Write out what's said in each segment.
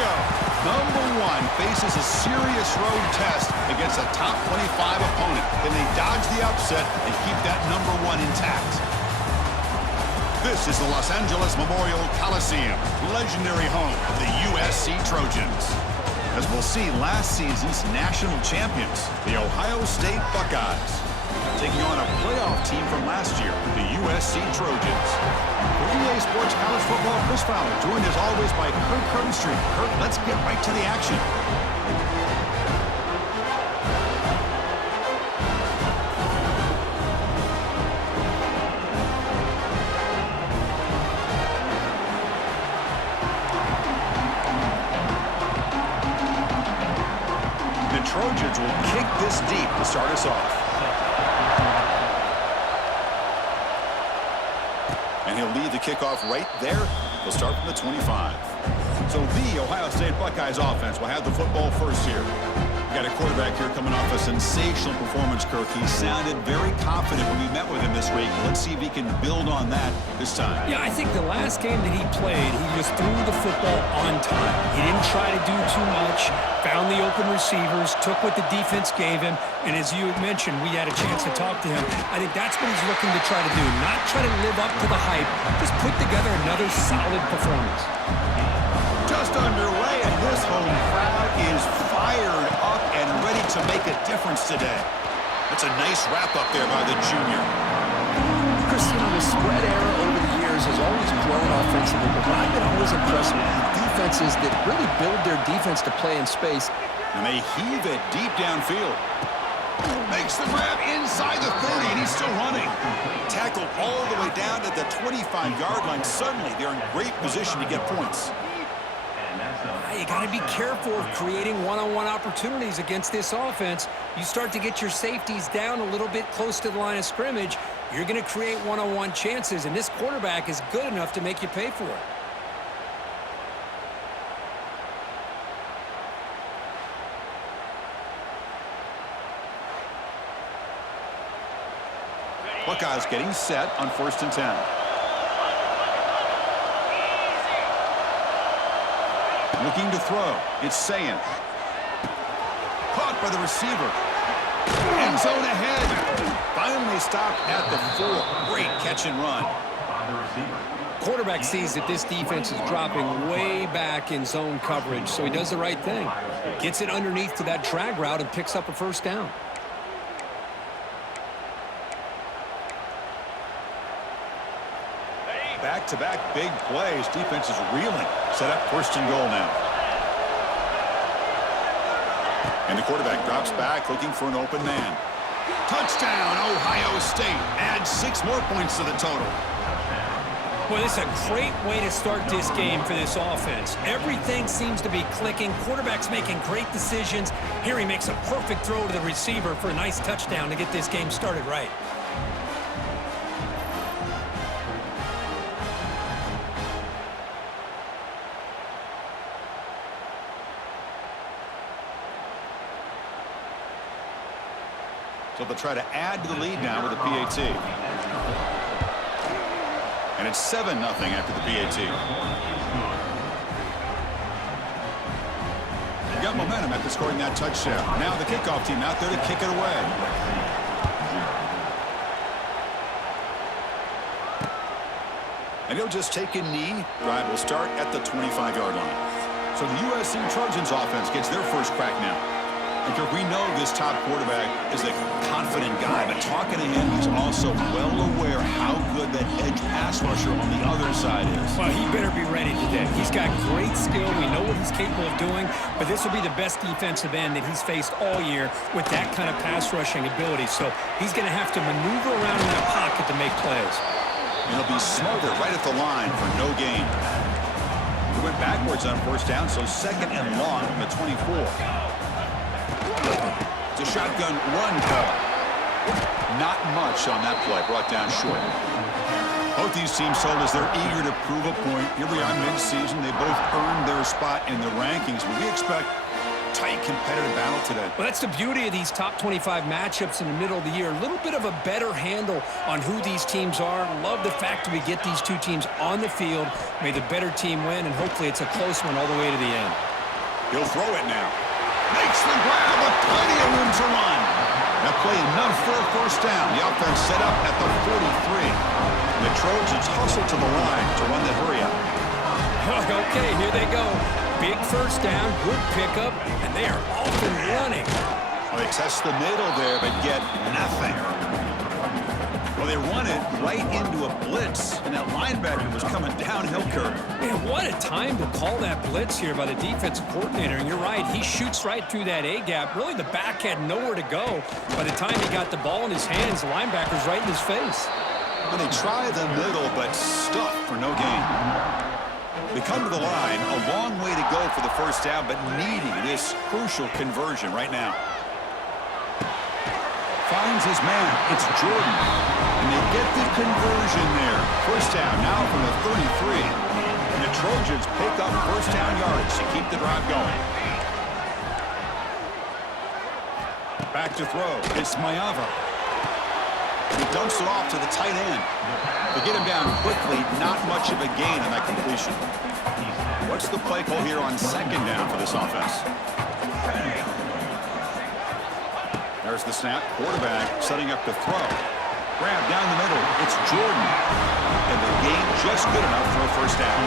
go. Number 1 faces a serious road test against a top 25 opponent. Can they dodge the upset and keep that number 1 intact? This is the Los Angeles Memorial Coliseum, legendary home of the USC Trojans. As we'll see, last season's national champions, the Ohio State Buckeyes, taking on a playoff team from last year, the USC Trojans. For EA Sports College Football, Chris Fowler, joined as always by Kirk Herbstreit. Kirk, let's get right to the action. The Trojans will kick this deep to start us off. And he'll lead the kickoff right there. He'll start from the 25. So the Ohio State Buckeyes offense will have the football first here. We've got a quarterback here coming off a sensational performance, Kirk. He sounded very confident when we met with him this week. Let's see if he can build on that this time. Yeah, I think the last game that he played, he just threw the football on time. He didn't try to do too much, found the open receivers, took what the defense gave him, and as you mentioned, we had a chance to talk to him. I think that's what he's looking to try to do, not try to live up to the hype, just put together another solid performance. Just underway, and this home crowd is fired up and ready to make a difference today. That's a nice wrap-up there by the junior. Chris, the spread era over the years has always grown offensively, but what I've been always impressed with defenses that really build their defense to play in space. And they heave it deep downfield. Makes the grab inside the 30, and he's still running. Tackled all the way down to the 25-yard line. Suddenly, they're in great position to get points. You got to be careful of creating one-on-one opportunities against this offense. You start to get your safeties down a little bit close to the line of scrimmage, you're going to create one-on-one chances, and this quarterback is good enough to make you pay for it. Buckeyes getting set on 1st and 10. Looking to throw. It's Sayin. Caught by the receiver. End zone ahead. Finally stopped at the 4. Great catch and run. Quarterback sees that this defense is dropping way back in zone coverage, so he does the right thing. Gets it underneath to that drag route and picks up a first down. Back-to-back big plays. Defense is reeling. Set up 1st and goal now. And the quarterback drops back looking for an open man. Touchdown, Ohio State. Add 6 more points to the total. Well, this is a great way to start this game for this offense. Everything seems to be clicking. Quarterback's making great decisions. Here he makes a perfect throw to the receiver for a nice touchdown to get this game started right. So they'll try to add to the lead now with a PAT. And it's 7-0 after the PAT. They got momentum after scoring that touchdown. Now the kickoff team out there to kick it away. And he'll just take a knee. Drive will start at the 25-yard line. So the USC Trojans offense gets their first crack now. And we know this top quarterback is a confident guy, but talking to him, he's also well aware how good that edge pass rusher on the other side is. Well, he better be ready today. He's got great skill. We know what he's capable of doing, but this will be the best defensive end that he's faced all year with that kind of pass rushing ability. So he's going to have to maneuver around in that pocket to make plays. And he'll be smothered right at the line for no gain. He went backwards on 1st down, so 2nd and long from the 24. It's a shotgun run call. Not much on that play, brought down short. Both these teams told us they're eager to prove a point. Here we are mid-season. They both earned their spot in the rankings, but we expect tight competitive battle today. Well, that's the beauty of these top 25 matchups in the middle of the year. A little bit of a better handle on who these teams are. Love the fact that we get these two teams on the field. May the better team win, and hopefully it's a close one all the way to the end. He'll throw it now. Makes the grab with plenty of room to run. That play enough for a first down. The offense set up at the 43. And the Trojans hustle to the line to run that hurry up. Okay, here they go. Big first down, good pickup, and they are off and running. Well, they test the middle there, but get nothing. Well, they run it right into a blitz, and that linebacker was coming downhill curve. Man, what a time to call that blitz here by the defensive coordinator. And you're right, he shoots right through that A-gap. Really, the back had nowhere to go. By the time he got the ball in his hands, the linebacker's right in his face. Well, they try the middle, but stuff for no gain. They come to the line, a long way to go for the first down, but needing this crucial conversion right now. Finds his man. It's Jordan. And they get the conversion there. First down now from the 33. And the Trojans pick up first down yards to keep the drive going. Back to throw. It's Mayava. He dumps it off to the tight end. They get him down quickly. Not much of a gain on that completion. What's the play call here on second down for this offense? There's the snap. Quarterback setting up to throw. Grab down the middle. It's Jordan. And the gain just good enough for a first down.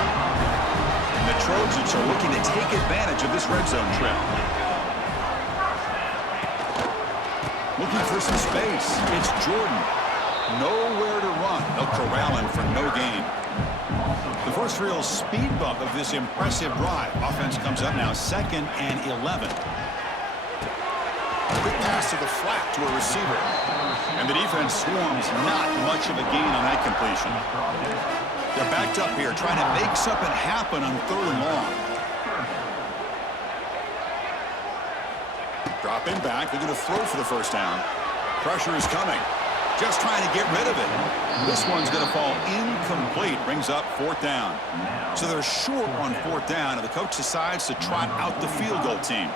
And the Trojans are looking to take advantage of this red zone trip. Looking for some space. It's Jordan. Nowhere to run. They'll corral him for no gain. The first real speed bump of this impressive drive. Offense comes up now 2nd and 11. Quick pass to the flat to a receiver. And the defense swarms. Not much of a gain on that completion. They're backed up here trying to make something happen on 3rd and long. Dropping back. They're going to throw for the first down. Pressure is coming. Just trying to get rid of it. This one's going to fall incomplete. Brings up 4th down. So they're short on 4th down, and the coach decides to trot out the field goal team.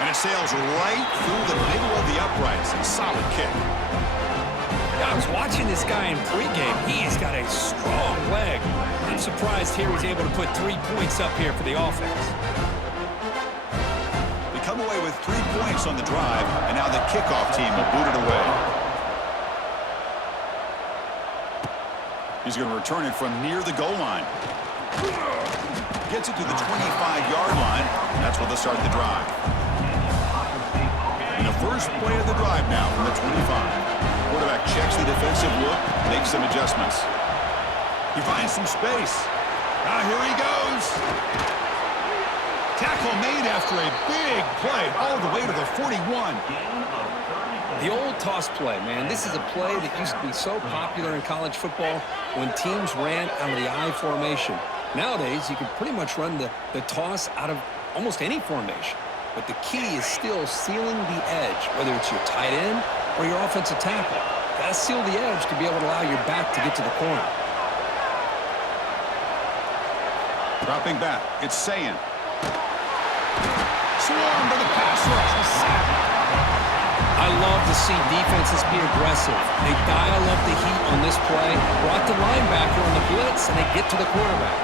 And it sails right through the middle of the uprights. A solid kick. I was watching this guy in pregame. He's got a strong leg. I'm surprised here he's able to put 3 points up here for the offense. They come away with 3 points on the drive, and now the kickoff team will boot it away. He's going to return it from near the goal line. Gets it to the 25-yard line. That's where they'll start the drive. And the first play of the drive now from the 25. Quarterback checks the defensive look, makes some adjustments. He finds some space. Now here he goes. Tackle made after a big play all the way to the 41. The old toss play, man. This is a play that used to be so popular in college football when teams ran out of the I formation. Nowadays, you can pretty much run the toss out of almost any formation. But the key is still sealing the edge, whether it's your tight end or your offensive tackle. Got to seal the edge to be able to allow your back to get to the corner. Dropping back, it's Sayin. Swarm to the pass rush. I love to see defenses be aggressive. They dial up the heat on this play, brought the linebacker on the blitz, and they get to the quarterback.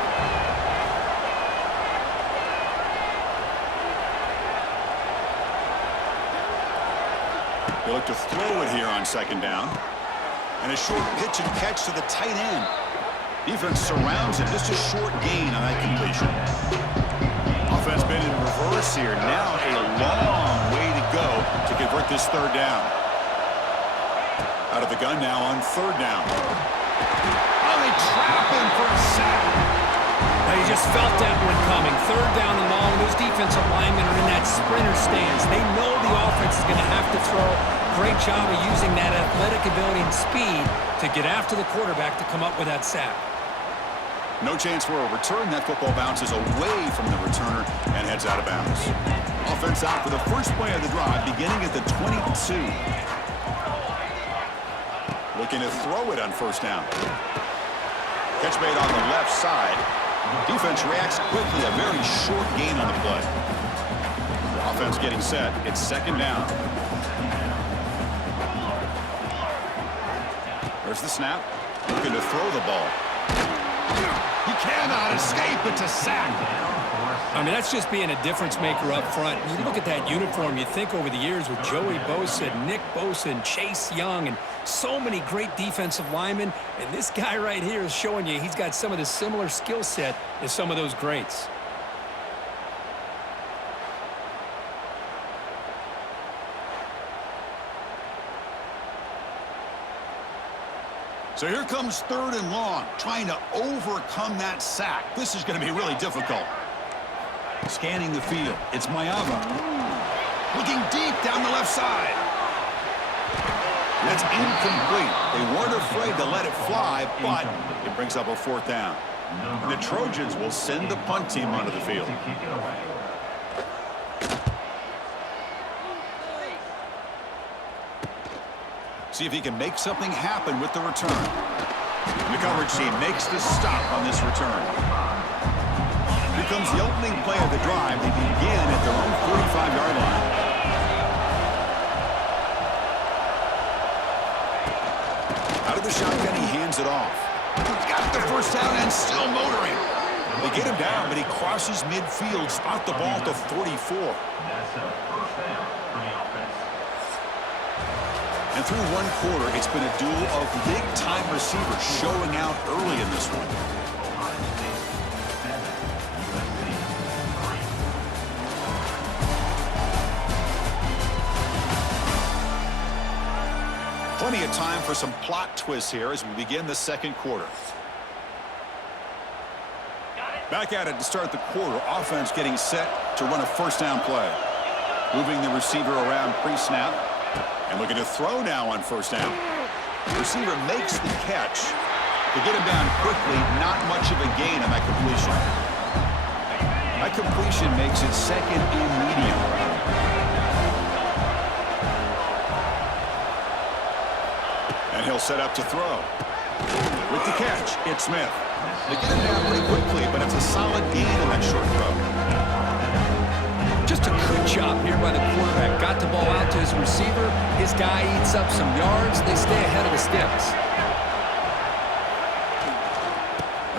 They look to throw it here on second down. And a short pitch and catch to the tight end. Defense surrounds him. Just a short gain on that completion. Offense been in reverse here. Now a long way to go to convert this 3rd down. Out of the gun now on 3rd down. Oh, they trap him for a sack. Now, you just felt that one coming. 3rd down and long. Those defensive linemen are in that sprinter stance. They know the offense is going to have to throw. Great job of using that athletic ability and speed to get after the quarterback to come up with that sack. No chance for a return. That football bounces away from the returner and heads out of bounds. Offense out for the first play of the drive, beginning at the 22. Looking to throw it on 1st down. Catch made on the left side. Defense reacts quickly. A very short gain on the play. Offense getting set. It's 2nd down. There's the snap. Looking to throw the ball. He cannot escape. It's a sack. I mean, that's just being a difference maker up front. You look at that uniform, you think over the years with Joey Bosa, Nick Bosa, and Chase Young, and so many great defensive linemen. And this guy right here is showing you he's got some of the similar skill set as some of those greats. So here comes 3rd and long, trying to overcome that sack. This is going to be really difficult. Scanning the field, it's Mayava. Looking deep down the left side. That's incomplete. They weren't afraid to let it fly, but it brings up a 4th down. And the Trojans will send the punt team onto the field. See if he can make something happen with the return. The coverage team makes the stop on this return. Here comes the opening play of the drive. They begin at their own 45-yard line. Out of the shotgun, he hands it off. He's got the 1st down and still motoring. They get him down, but he crosses midfield, spot the ball to 44. And through 1 quarter, it's been a duel of big-time receivers showing out early in this one. Plenty of time for some plot twists here as we begin the 2nd quarter. Back at it to start the quarter. Offense getting set to run a 1st down play. Moving the receiver around pre-snap. And looking to throw now on 1st down. The receiver makes the catch. To get him down quickly, not much of a gain on that completion. That completion makes it 2nd and medium. And he'll set up to throw. With the catch, it's Smith. They get him down pretty quickly, but it's a solid gain on that short throw. Just a good job here by the quarterback. Got the ball out to his receiver. His guy eats up some yards. They stay ahead of the sticks.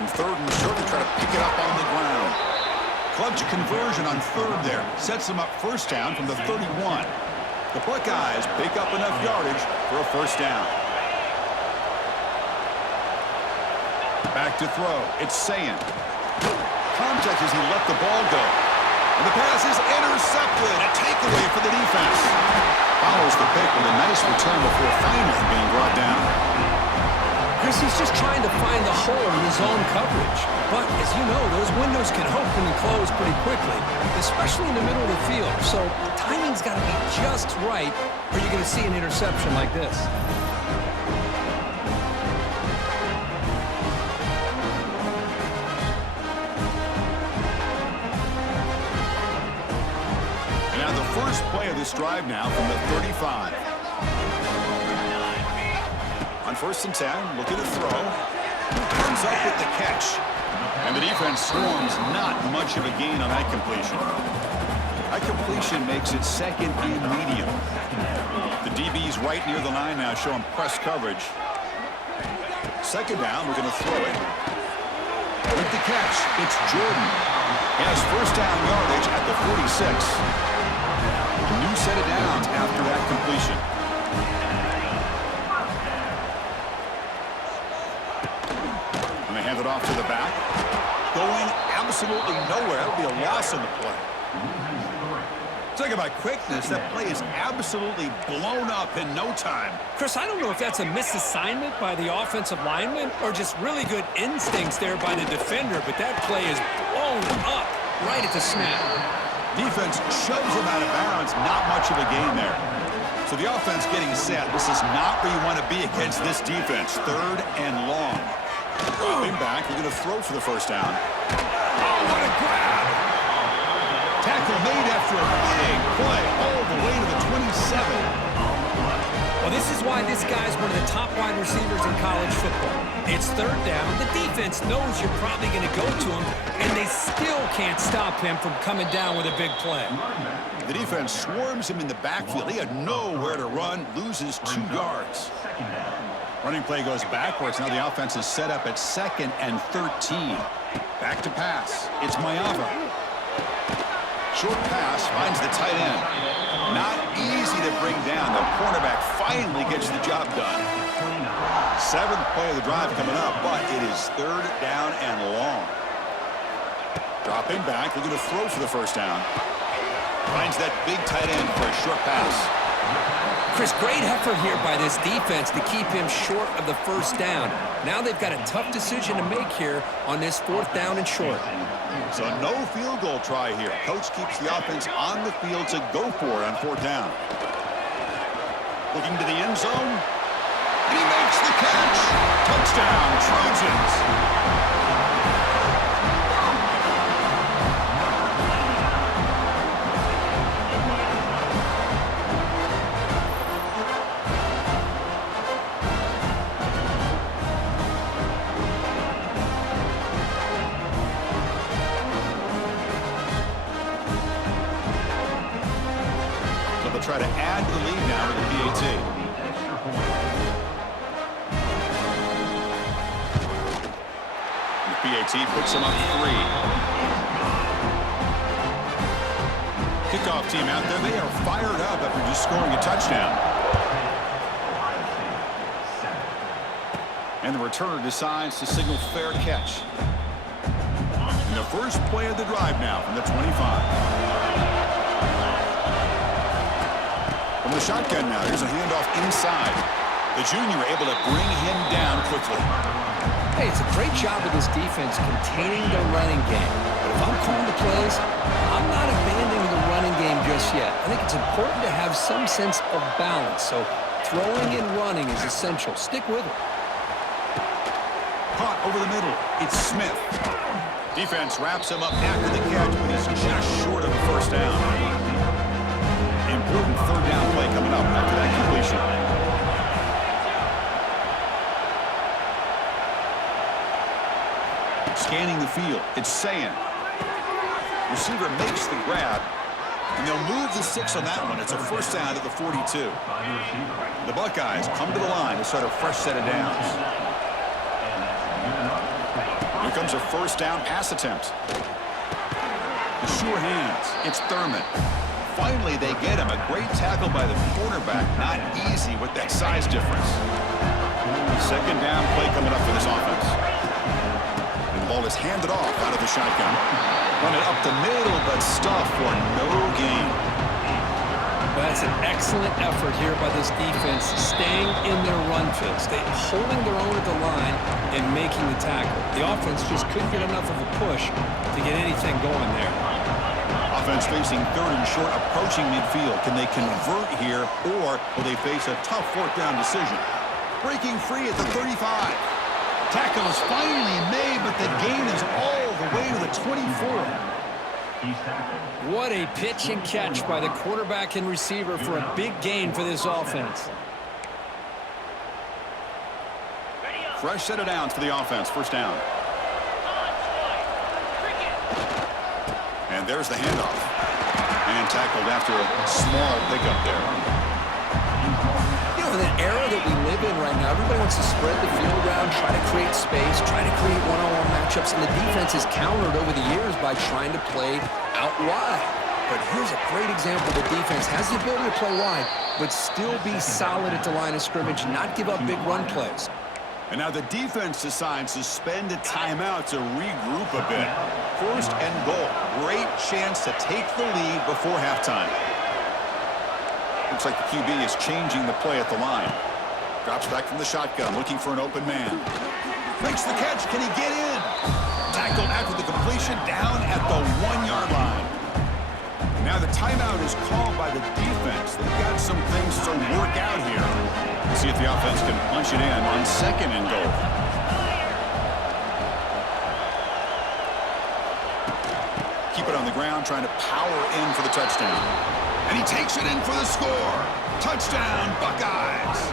And 3rd and short to try to pick it up on the ground. Clutch conversion on 3rd there. Sets them up 1st down from the 31. The Buckeyes pick up enough yardage for a 1st down. Back to throw. It's Sayan. Contact as he let the ball go. And the pass is intercepted. A takeaway for the defense. Follows the pick with a nice return before finally being brought down. Chris, he's just trying to find the hole in his own coverage. But, as you know, those windows can open and close pretty quickly, especially in the middle of the field. So the timing's got to be just right, or you're going to see an interception like this. First play of this drive now from the 35. On 1st and 10, looking to throw. Comes up with the catch. And the defense swarms, not much of a gain on that completion. That completion makes it 2nd and medium. The DB's right near the line now showing press coverage. 2nd down, we're going to throw it. With the catch, it's Jordan. He has 1st down yardage at the 46. New set of downs after that completion. And they hand it off to the back. Going absolutely nowhere. That'll be a loss on the play. Talk about quickness. That play is absolutely blown up in no time. Chris, I don't know if that's a misassignment by the offensive lineman or just really good instincts there by the defender, but that play is blown up right at the snap. Defense shoves him out of bounds. Not much of a gain there. So the offense getting set. This is not where you want to be against this defense. 3rd and long. Dropping back. We're going to throw for the 1st down. Oh, what a grab! Tackle made after a big play all the way to the 27. Well, this is why this guy's one of the top wide receivers in college football. It's 3rd down. The defense knows you're probably going to go to him, and they still can't stop him from coming down with a big play. The defense swarms him in the backfield. He had nowhere to run, loses 2 yards. Running play goes backwards. Now the offense is set up at 2nd and 13. Back to pass. It's Mayava. Short pass finds the tight end. Not easy to bring down. The cornerback finally gets the job done. 7th play of the drive coming up, but it is 3rd down and long. Dropping back, looking to throw for the first down. Finds that big tight end for a short pass. Chris, great effort here by this defense to keep him short of the first down. Now they've got a tough decision to make here on this 4th down and short. So no field goal try here. Coach keeps the offense on the field to go for it on 4th down. Looking to the end zone. And he makes the catch. Touchdown, Trojans. Try to add the lead now with the PAT. The PAT puts them up 3. Kickoff team out there. They are fired up after just scoring a touchdown. And the returner decides to signal fair catch. And the first play of the drive now from the 25. From the shotgun now, here's a handoff inside. The junior able to bring him down quickly. Hey, it's a great job of this defense containing the running game. But if I'm calling the plays, I'm not abandoning the running game just yet. I think it's important to have some sense of balance. So throwing and running is essential. Stick with it. Caught over the middle. It's Smith. Defense wraps him up after the catch, but he's just short of the first down. Important 3rd down play coming up after that completion. Scanning the field, it's Sayan. Receiver makes the grab, and they'll move the 6 on that one. It's a first down at the 42. The Buckeyes come to the line to start a fresh set of downs. Here comes a first down pass attempt. The sure hands, it's Thurman. Finally, they get him. A great tackle by the quarterback. Not easy with that size difference. 2nd down play coming up for this offense. And the ball is handed off out of the shotgun. Run it up the middle, but stuffed for no gain. That's an excellent effort here by this defense, staying in their run fits. They're holding their own at the line and making the tackle. The offense just couldn't get enough of a push to get anything going there. Offense facing 3rd and short, approaching midfield. Can they convert here, or will they face a tough 4th down decision? Breaking free at the 35. Tackle is finally made, but the gain is all the way to the 24. What a pitch and catch by the quarterback and receiver for a big gain for this offense. Fresh set of downs for the offense. First down. And there's the handoff. And tackled after a small pickup there. You know, in the era that we live in right now, everybody wants to spread the field around, try to create space, try to create one-on-one matchups, and the defense has countered over the years by trying to play out wide. But here's a great example. The defense has the ability to play wide, but still be solid at the line of scrimmage, not give up big run plays. And now the defense decides to spend a timeout to regroup a bit. 1st and goal. Great chance to take the lead before halftime. Looks like the QB is changing the play at the line. Drops back from the shotgun, looking for an open man. Makes the catch. Can he get in? Tackled after the completion, down at the 1-yard line. Now the timeout is called by the defense. They've got some things to work out here. See if the offense can punch it in on 2nd and goal. Keep it on the ground, trying to power in for the touchdown. And he takes it in for the score. Touchdown, Buckeyes.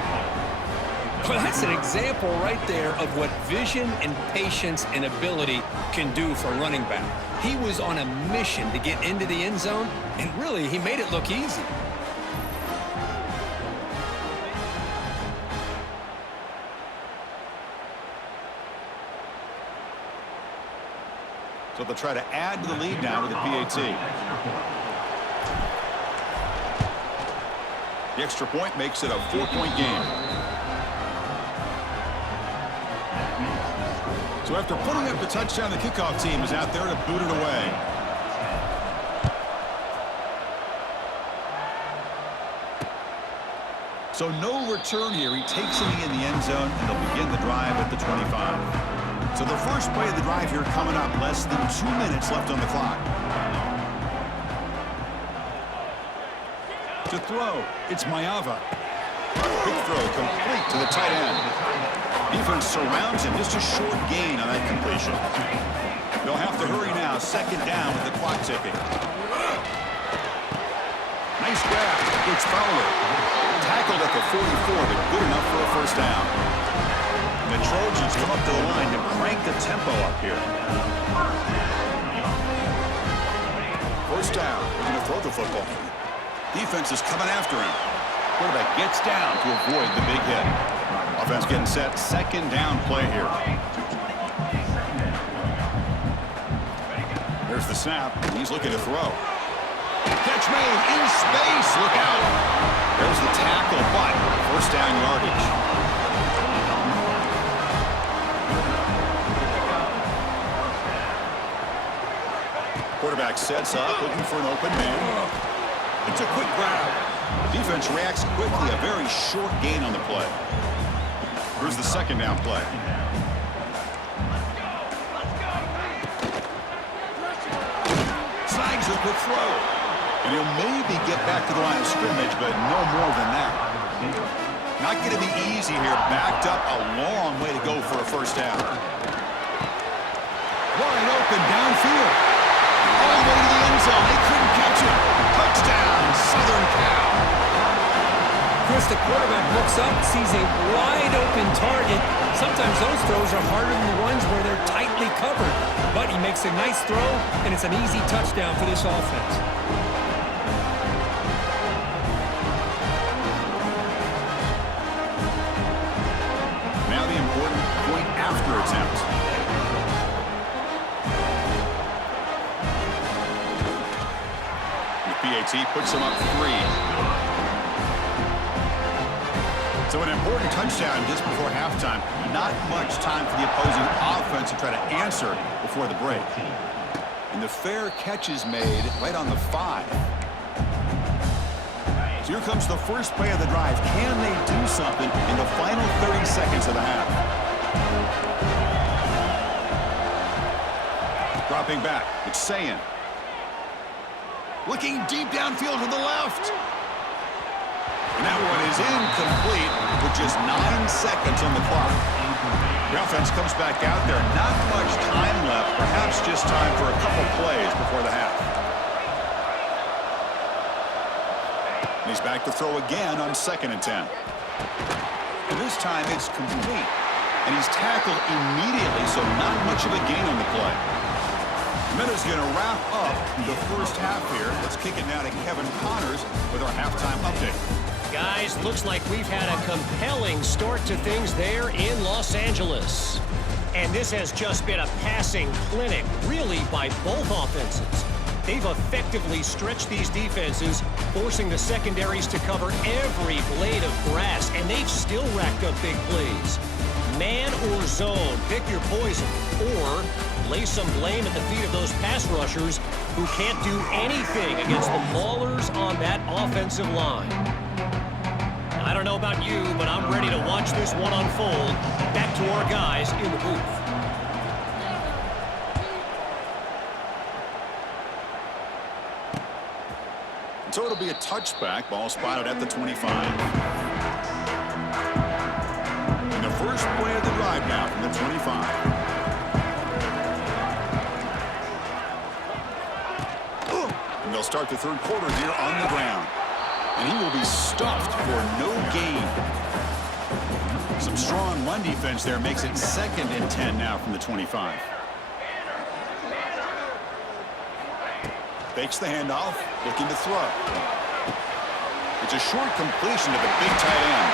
Well, that's an example right there of what vision and patience and ability can do for a running back. He was on a mission to get into the end zone, and really, he made it look easy. So they'll try to add to the lead now with the PAT. The extra point makes it a 4-point game. So after putting up the touchdown, the kickoff team is out there to boot it away. So no return here. He takes it in the end zone, and they'll begin the drive at the 25. So the first play of the drive here coming up. Less than 2 minutes left on the clock. To throw, it's Mayava. Quick throw complete to the tight end. Defense surrounds him. Just a short gain on that completion. They'll have to hurry now. Second down with the clock ticking. Nice grab. It's Fowler. Tackled at the 44, but good enough for a first down. The Trojans come up to the line to crank the tempo up here. First down. They're going to throw the football. Defense is coming after him. Quarterback gets down to avoid the big hit. Offense getting set. Second down play here. There's the snap. He's looking to throw. Catch made in space. Look out. There's the tackle, but first down yardage. Quarterback sets up, looking for an open man. It's a quick grab. Defense reacts quickly. A very short gain on the play. Here's the second down play. Snags a quick throw. And he'll maybe get back to the line of scrimmage, but no more than that. Not going to be easy here. Backed up a long way to go for a first down. Wide open downfield. All the way to the end zone. They couldn't catch him. Touchdown, Southern Cal. Chris, the quarterback looks up, sees a wide-open target. Sometimes those throws are harder than the ones where they're tightly covered. But he makes a nice throw, and it's an easy touchdown for this offense. Now the important point after attempt. The PAT puts him up 3. So an important touchdown just before halftime. Not much time for the opposing offense to try to answer before the break. And the fair catch is made right on the 5. So here comes the first play of the drive. Can they do something in the final 30 seconds of the half? Dropping back, it's Sayin. Looking deep downfield to the left. And that one is incomplete with just 9 seconds on the clock. The offense comes back out there. Not much time left. Perhaps just time for a couple plays before the half. And he's back to throw again on 2nd and 10. And this time it's complete. And he's tackled immediately, so not much of a gain on the play. Minutes going to wrap up the first half here. Let's kick it now to Kevin Connors with our halftime update. Guys, looks like we've had a compelling start to things there in Los Angeles. And this has just been a passing clinic, really, by both offenses. They've effectively stretched these defenses, forcing the secondaries to cover every blade of grass, and they've still racked up big plays. Man or zone, pick your poison, or lay some blame at the feet of those pass rushers who can't do anything against the maulers on that offensive line. I don't know about you, but I'm ready to watch this one unfold. Back to our guys in the booth. So it'll be a touchback. Ball spotted at the 25. And the first play of the drive now from the 25. And they'll start the third quarter here on the ground. And he will be stuffed for no gain. Some strong run defense there makes it 2nd and 10 now from the 25. Fakes the handoff, looking to throw. It's a short completion to the big tight end.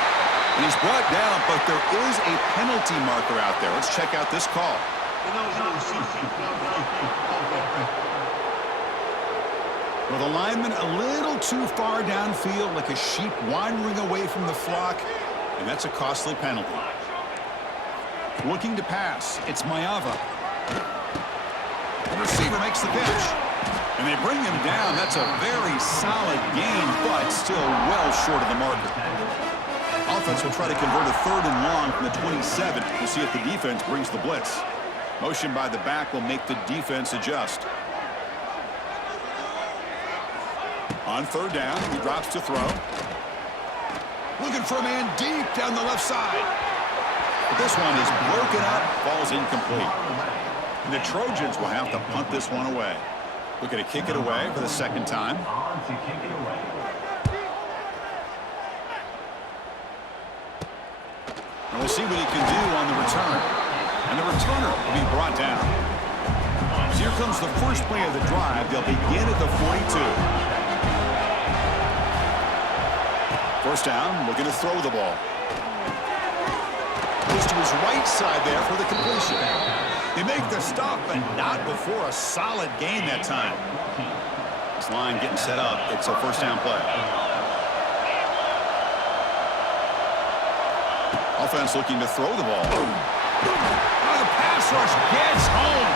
And he's brought down, but there is a penalty marker out there. Let's check out this call. Well, the lineman a little too far downfield, like a sheep wandering away from the flock, and that's a costly penalty. Looking to pass, it's Maeva. The receiver makes the pitch, and they bring him down. That's a very solid gain, but still well short of the marker. Offense will try to convert a 3rd and long from the 27. We'll see if the defense brings the blitz. Motion by the back will make the defense adjust. On 3rd down, he drops to throw. Looking for a man deep down the left side. But this one is broken up, falls incomplete. And the Trojans will have to punt this one away. Looking to kick it away for the 2nd time. And we'll see what he can do on the return. And the returner will be brought down. So here comes the first play of the drive. They'll begin at the 42. First down, looking to throw the ball. Goes to his right side there for the completion. They make the stop, but not before a solid gain that time. This line getting set up. It's a first down play. Offense looking to throw the ball. Oh, the pass rush gets home.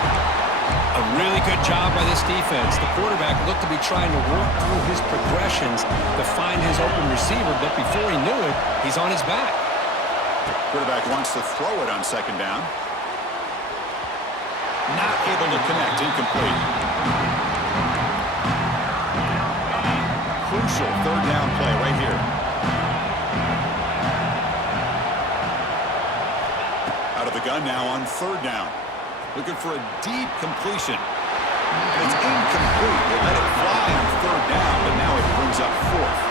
A really good job by this defense. The quarterback looked to be trying to work through his progressions to find his open receiver, but before he knew it, he's on his back. Quarterback wants to throw it on 2nd down. Not able to connect, incomplete. Crucial 3rd down play right here. Out of the gun now on 3rd down. Looking for a deep completion. And it's incomplete. They let it fly on 3rd down, but now it brings up 4th.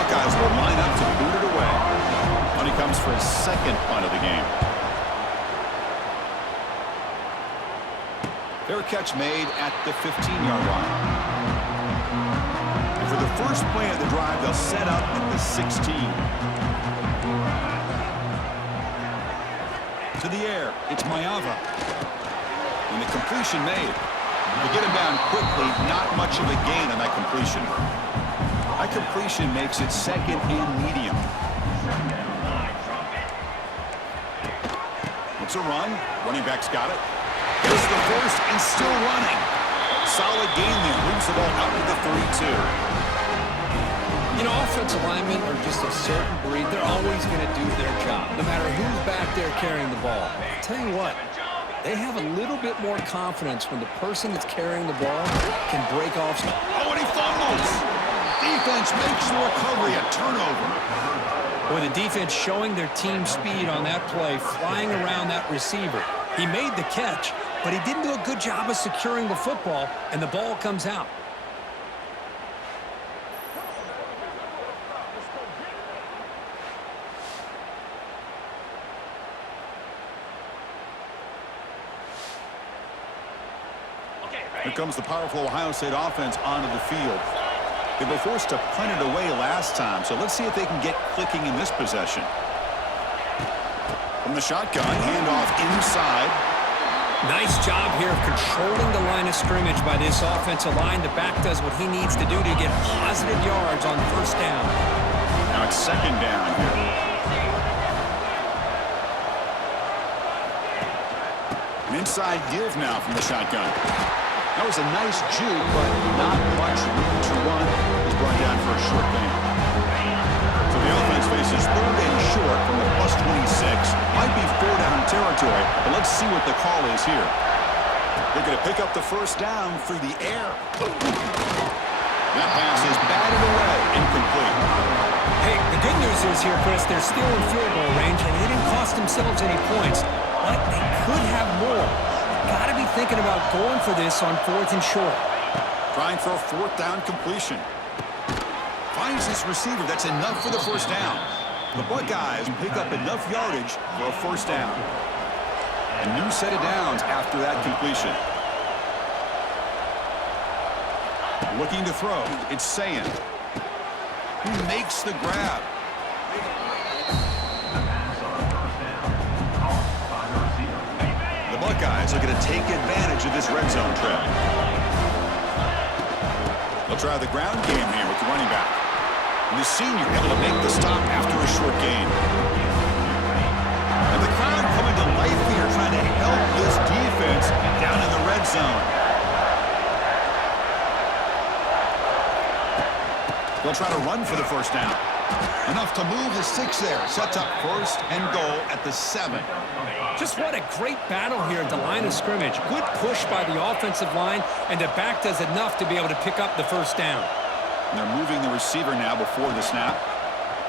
Buckeyes will line up to boot it away. Money comes for his 2nd punt of the game. Fair catch made at the 15-yard line. And for the first play of the drive, they'll set up at the 16. To the air, it's Maeva. And the completion made. To get him down quickly, not much of a gain on that completion. That completion makes it 2nd and medium. It's a run. Running back's got it. Gets the first and still running. Solid gain there. Moves the ball out to the 32. You know, offensive linemen are just a certain breed. They're always going to do their job, no matter who's back there carrying the ball. I'll tell you what, they have a little bit more confidence when the person that's carrying the ball can break off. Oh, and he fumbles. Defense makes the recovery a turnover. Boy, the defense showing their team speed on that play, flying around that receiver. He made the catch, but he didn't do a good job of securing the football, and the ball comes out. Here comes the powerful Ohio State offense onto the field. They were forced to punt it away last time, so let's see if they can get clicking in this possession. From the shotgun, handoff inside. Nice job here of controlling the line of scrimmage by this offensive line. The back does what he needs to do to get positive yards on 1st down. Now it's 2nd down here. An inside give now from the shotgun. That was a nice juke, but not much room to run. He's brought down for a short gain. So the offense faces 3rd and short from the +26. Might be 4-down territory, but let's see what the call is here. They're going to pick up the 1st down through the air. That pass is batted away, incomplete. Hey, the good news is here, Chris, they're still in field goal range, and they didn't cost themselves any points, but they could have more. Got to be thinking about going for this on 4th and short. Trying for a 4th down completion. Finds his receiver. That's enough for the 1st down. The Buckeyes pick up enough yardage for a 1st down. A new set of downs after that completion. Looking to throw. It's Sayin. Who makes the grab. Buckeyes are going to take advantage of this red zone trap. They'll try the ground game here with the running back. And the senior able to make the stop after a short gain. And the crowd coming to life here, trying to help this defense down in the red zone. They'll try to run for the first down. Enough to move the 6 there. Sets up first and goal at the 7. Just what a great battle here at the line of scrimmage. Good push by the offensive line, and the back does enough to be able to pick up the first down. And they're moving the receiver now before the snap.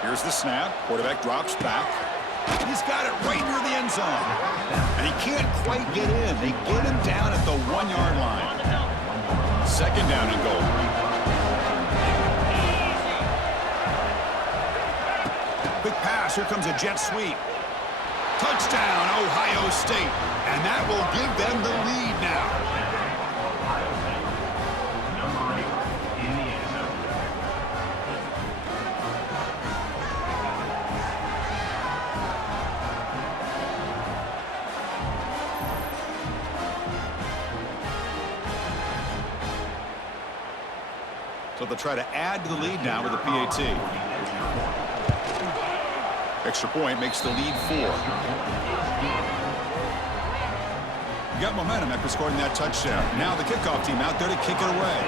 Here's the snap. Quarterback drops back. He's got it right near the end zone. And he can't quite get in. They get him down at the 1-yard line. Second down and goal. Quick pass. Here comes a jet sweep. Touchdown, Ohio State. And that will give them the lead now. So they'll try to add to the lead now with a PAT. Extra point makes the lead 4. You got momentum after scoring that touchdown. Now the kickoff team out there to kick it away.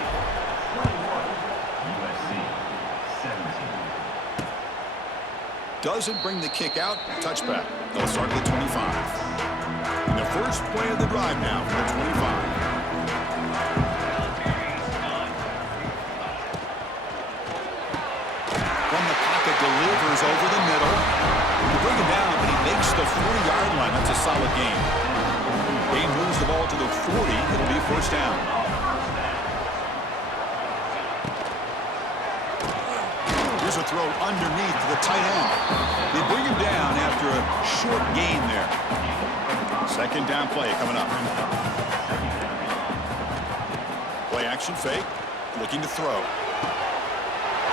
Doesn't bring the kick out. Touchback. They'll start at the 25. And the first play of the drive now from the 25. Delivers over the middle. You bring him down, but he makes the 40-yard line. That's a solid gain. He moves the ball to the 40. It'll be first down. Here's a throw underneath to the tight end. They bring him down after a short gain there. Second down play coming up. Play action fake. Looking to throw.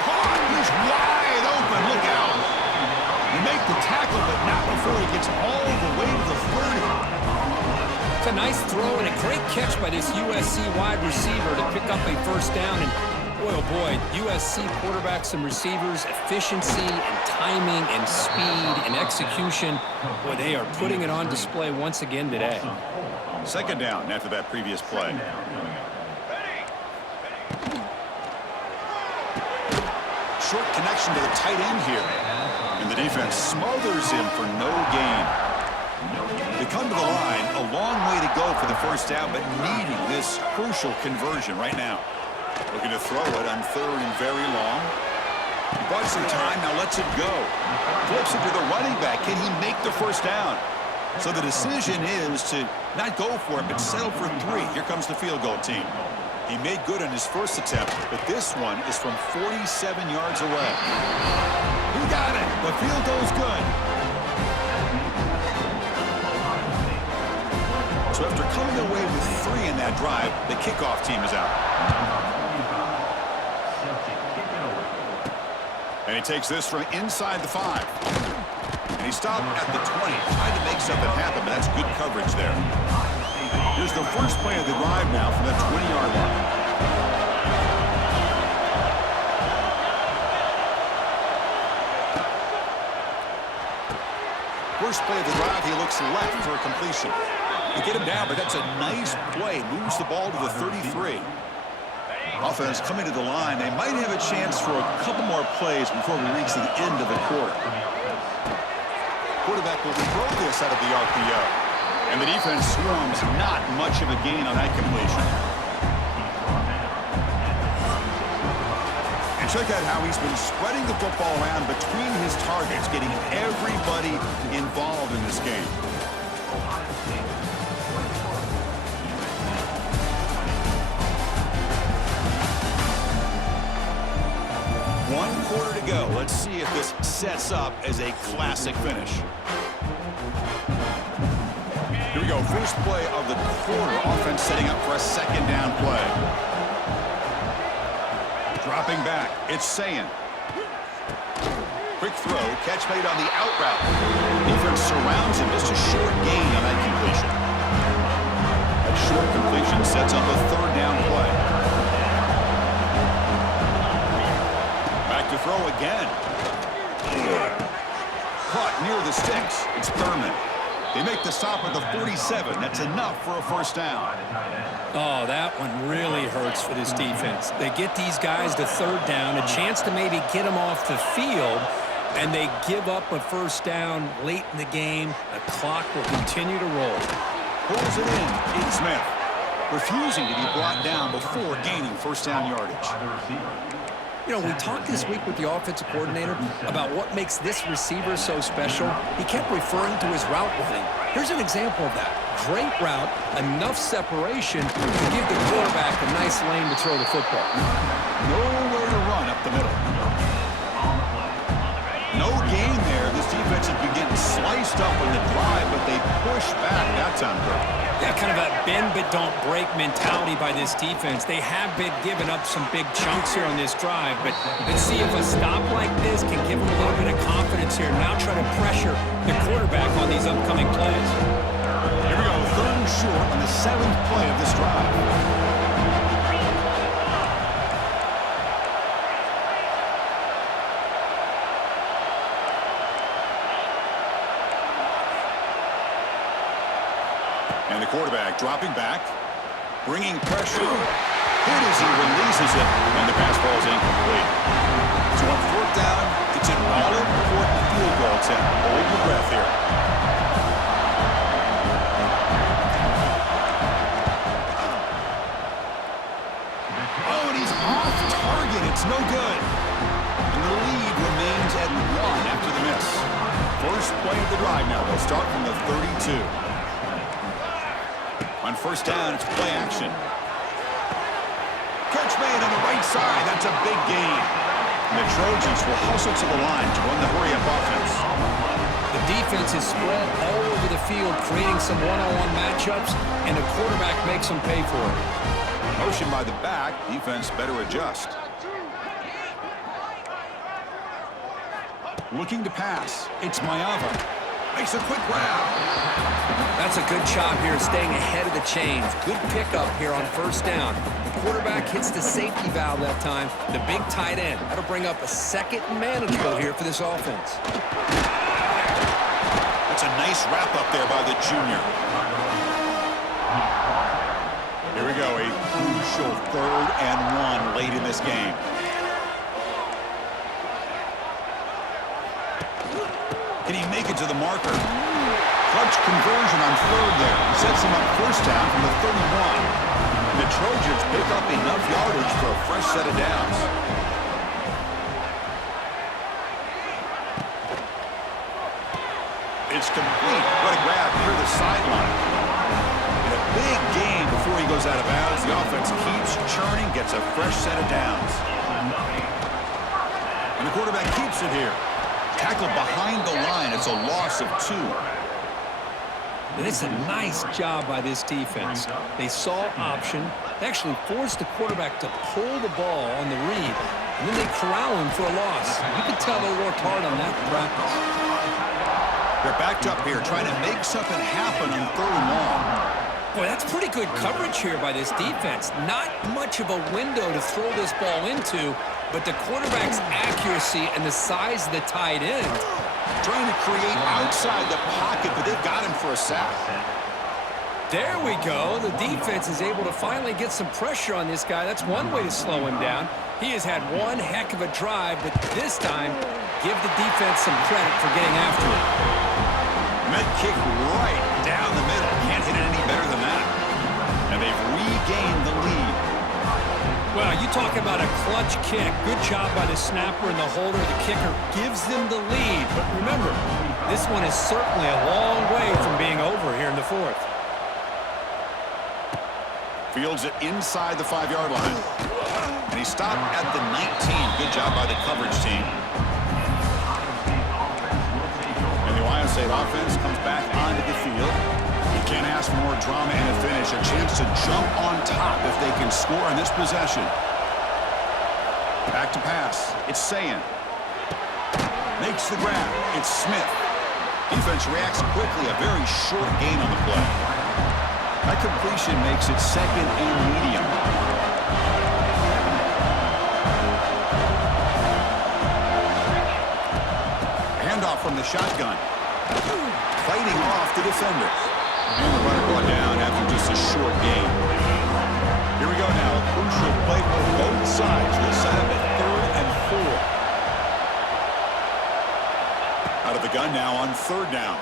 Caught. He's wide open. Look out. You make the tackle, but not before he gets all the way to the 30. It's a nice throw and a great catch by this USC wide receiver to pick up a first down. And boy, oh boy, USC quarterbacks and receivers, efficiency and timing and speed and execution. Boy, they are putting it on display once again today. Second down after that previous play. Short connection to the tight end here. And the defense smothers him for no gain. They come to the line, a long way to go for the first down, but needing this crucial conversion right now. Looking to throw it on third and very long. He bought some time, now lets it go. Flips it to the running back. Can he make the first down? So the decision is to not go for it, but settle for 3. Here comes the field goal team. He made good on his first attempt, but this one is from 47 yards away. He got it. The field goal's good. So after coming away with 3 in that drive, the kickoff team is out. And he takes this from inside the 5. And he stopped at the 20. Tried to make something happen, but that's good coverage there. Here's the first play of the drive now from that 20-yard line. First play of the drive, he looks left for a completion. They get him down, but that's a nice play. Moves the ball to the 33. Offense coming to the line. They might have a chance for a couple more plays before we reach the end of the quarter. Quarterback will throw this out of the RPO. And the defense swarms, not much of a gain on that completion. And check out how he's been spreading the football around between his targets, getting everybody involved in this game. One quarter to go. Let's see if this sets up as a classic finish. Here we go, first play of the quarter. Offense setting up for a second down play. Dropping back, it's Sayin. Quick throw, catch made on the out route. Defense surrounds him, just a short gain on that completion. short completion sets up a third down play. Back to throw again. Caught near the sticks. It's Thurman. They make the stop at the 47. That's enough for a first down. Oh, that one really hurts for this defense. They get these guys to third down, a chance to maybe get them off the field, and they give up a first down late in the game. The clock will continue to roll. Pulls it in. It's Smith. Refusing to be brought down before gaining first down yardage. You know, we talked this week with the offensive coordinator about what makes this receiver so special. He kept referring to his route running. Here's an example of that. Great route, enough separation to give the quarterback a nice lane to throw the football. Nowhere to run up the middle. No gain there. This defense has been getting sliced up in the drive, but they push back that time. Yeah, kind of a bend but don't break mentality by this defense. They have been giving up some big chunks here on this drive, but let's see if a stop like this can give them a little bit of confidence here. Now try to pressure the quarterback on these upcoming plays. Here we go, third and short on the 7th play of this drive. And the quarterback dropping back, bringing pressure. Hit as he releases it, and the pass falls incomplete. So on fourth down, it's an all-important field goal attempt. Hold your breath here. Oh, and he's off target. It's no good. And the lead remains at 1 after the miss. First play of the drive now. They'll start from the 32. On first down, it's play action. Catch made on the right side. That's a big gain. And the Trojans will hustle to the line to run the hurry-up offense. The defense is spread all over the field, creating some one-on-one matchups, and the quarterback makes them pay for it. Motion by the back. Defense better adjust. Looking to pass. It's Mayava. Makes a quick grab. That's a good job here, staying ahead of the chains. Good pickup here on first down. The quarterback hits the safety valve that time. The big tight end. That'll bring up a second and manageable here for this offense. That's a nice wrap up there by the junior. Here we go, a crucial 3rd and 1 late in this game. Can he make it to the marker? Clutch conversion on 3rd there. Sets him up first down from the 31. And the Trojans pick up enough yardage for a fresh set of downs. It's complete. What a grab near the sideline. And a big gain before he goes out of bounds. The offense keeps churning, gets a fresh set of downs. And the quarterback keeps it here. Tackled behind the line. It's a loss of 2. And it's a nice job by this defense. They saw option. They actually forced the quarterback to pull the ball on the read, and then they corral him for a loss. You can tell they worked hard on that in practice. They're backed up here, trying to make something happen on 3rd and long. Boy, that's pretty good coverage here by this defense. Not much of a window to throw this ball into, but the quarterback's accuracy and the size of the tight end. Trying to create outside the pocket, but they've got him for a sack. There we go. The defense is able to finally get some pressure on this guy. That's one way to slow him down. He has had one heck of a drive, but this time, give the defense some credit for getting after it. Med kick right down the middle. Can't hit it any better than that. And they've regained the lead. Well, you talk about a clutch kick. Good job by the snapper and the holder. The kicker gives them the lead. But remember, this one is certainly a long way from being over here in the 4th. Fields it inside the 5-yard line. And he stopped at the 19. Good job by the coverage team. And the Ohio State offense comes back onto the field. You can't ask for more drama and a finish. A chance to jump on top if they can score in this possession. Back to pass. It's Sayin. Makes the grab. It's Smith. Defense reacts quickly. A very short gain on the play. That completion makes it second and medium. Handoff from the shotgun. Fighting off the defender. And the runner brought down after just a short gain. Here we go now. A crucial play for both sides. We'll set up at 3rd and 4. Out of the gun now on 3rd down.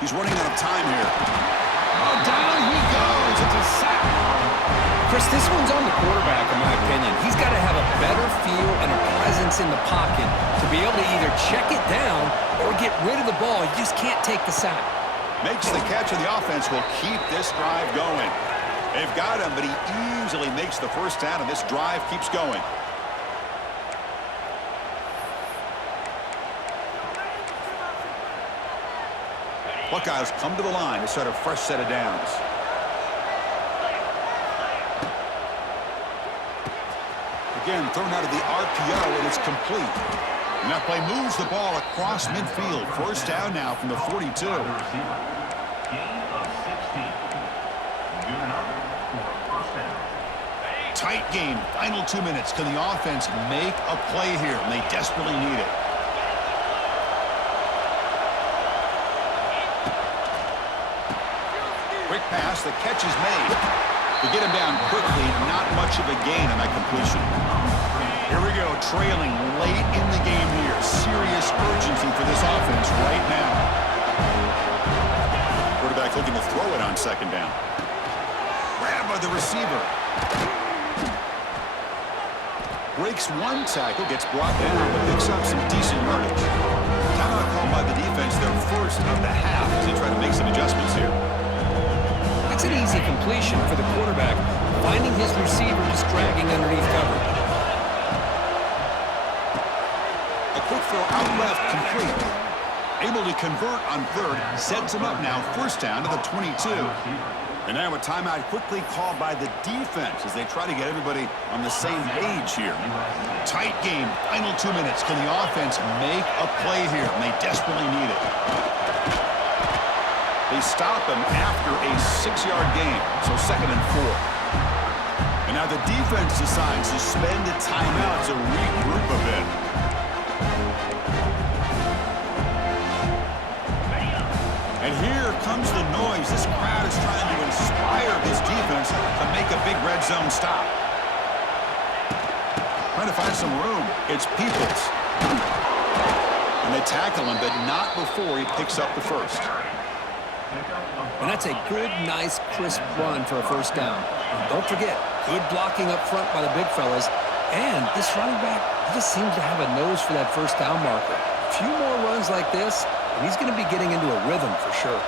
He's running out of time here. Oh, down he goes. It's a sack. Chris, this one's on the quarterback, in my opinion. He's got to have a better feel and a presence in the pocket to be able to either check it down or get rid of the ball. You just can't take the sack. Makes the catch, and the offense will keep this drive going. They've got him, but he easily makes the first down, and this drive keeps going. Buckeyes come to the line to start a fresh set of downs. Again, thrown out of the RPO, and it's complete. And that play moves the ball across midfield. First down now from the 42. Tight game. Final 2 minutes. Can the offense make a play here? And they desperately need it. Quick pass. The catch is made. To get him down quickly, not much of a gain on that completion. Here we go, trailing late in the game here. Serious urgency for this offense right now. Quarterback looking to throw it on 2nd down. Grabbed by the receiver. Breaks one tackle, gets brought down, but picks up some decent yardage. Timeout called by the defense, their first of the half, as they try to make some adjustments here. That's an easy completion for the quarterback, finding his receiver just dragging underneath coverage. A quick throw out left, complete. Able to convert on 3rd, sets him up now, first down to the 22. And now a timeout quickly called by the defense as they try to get everybody on the same page here. Tight game, final 2 minutes. Can the offense make a play here? And they desperately need it. They stop him after a 6-yard gain, so 2nd and 4. And now the defense decides to spend a timeout to regroup a bit. And here comes the noise. This crowd is trying to inspire this defense to make a big red zone stop. Trying to find some room. It's Peoples. And they tackle him, but not before he picks up the first. And that's a good, nice, crisp run for a first down. And don't forget, good blocking up front by the big fellas. And this running back, he just seems to have a nose for that first down marker. A few more runs like this, and he's going to be getting into a rhythm for sure.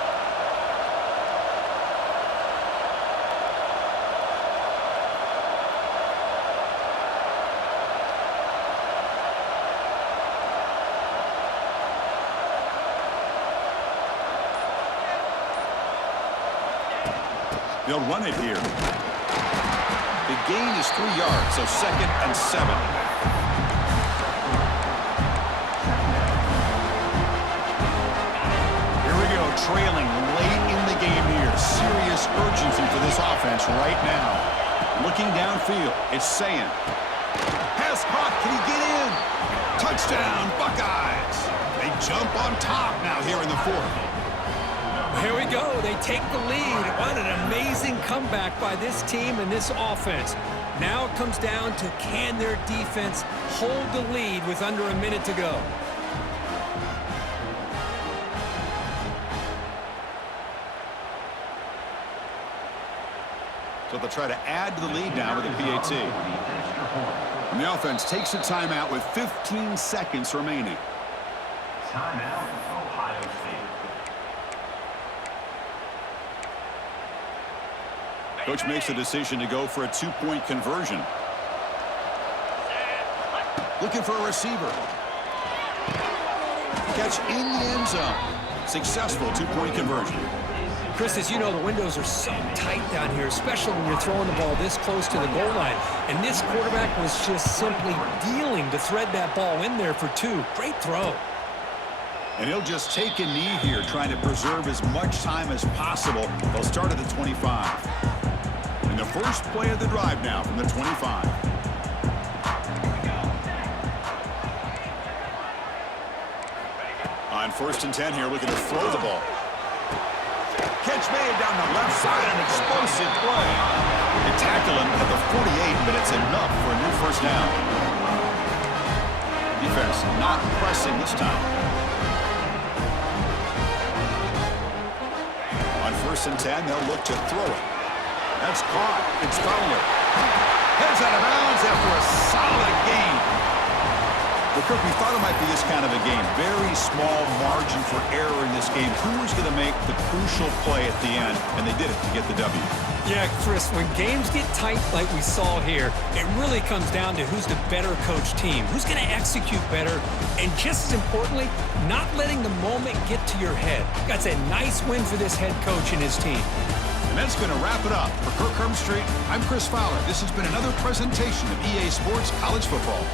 They'll run it here. The gain is 3 yards, so 2nd and 7. Here we go, trailing late in the game here. Serious urgency for this offense right now. Looking downfield, it's Sayin. Pass caught, can he get in? Touchdown, Buckeyes. They jump on top now here in the 4th. Here we go. They take the lead. What an amazing comeback by this team and this offense. Now it comes down to can their defense hold the lead with under a minute to go. So they'll try to add to the lead now with a PAT. And the offense takes a timeout with 15 seconds remaining. Timeout, Ohio State. Coach makes the decision to go for a 2-point conversion. Looking for a receiver. Catch in the end zone. Successful 2-point conversion. Chris, as you know, the windows are so tight down here, especially when you're throwing the ball this close to the goal line. And this quarterback was just simply dealing to thread that ball in there for 2. Great throw. And he'll just take a knee here, trying to preserve as much time as possible. They'll start at the 25. And the first play of the drive now from the 25. On 1st and 10 here, looking to throw the ball. Catch made down the left side, an explosive play. They tackle him at the 48, but it's enough for a new first down. Defense not pressing this time. On 1st and 10, they'll look to throw it. That's caught. It's Fowler. Heads out of bounds after a solid gain. Well, Kirk, we thought it might be this kind of a game. Very small margin for error in this game. Who was going to make the crucial play at the end? And they did it to get the W. Yeah, Chris, when games get tight like we saw here, it really comes down to who's the better coach team, who's going to execute better, and just as importantly, not letting the moment get to your head. That's a nice win for this head coach and his team. And that's going to wrap it up. For Kirk Street, I'm Chris Fowler. This has been another presentation of EA Sports College Football.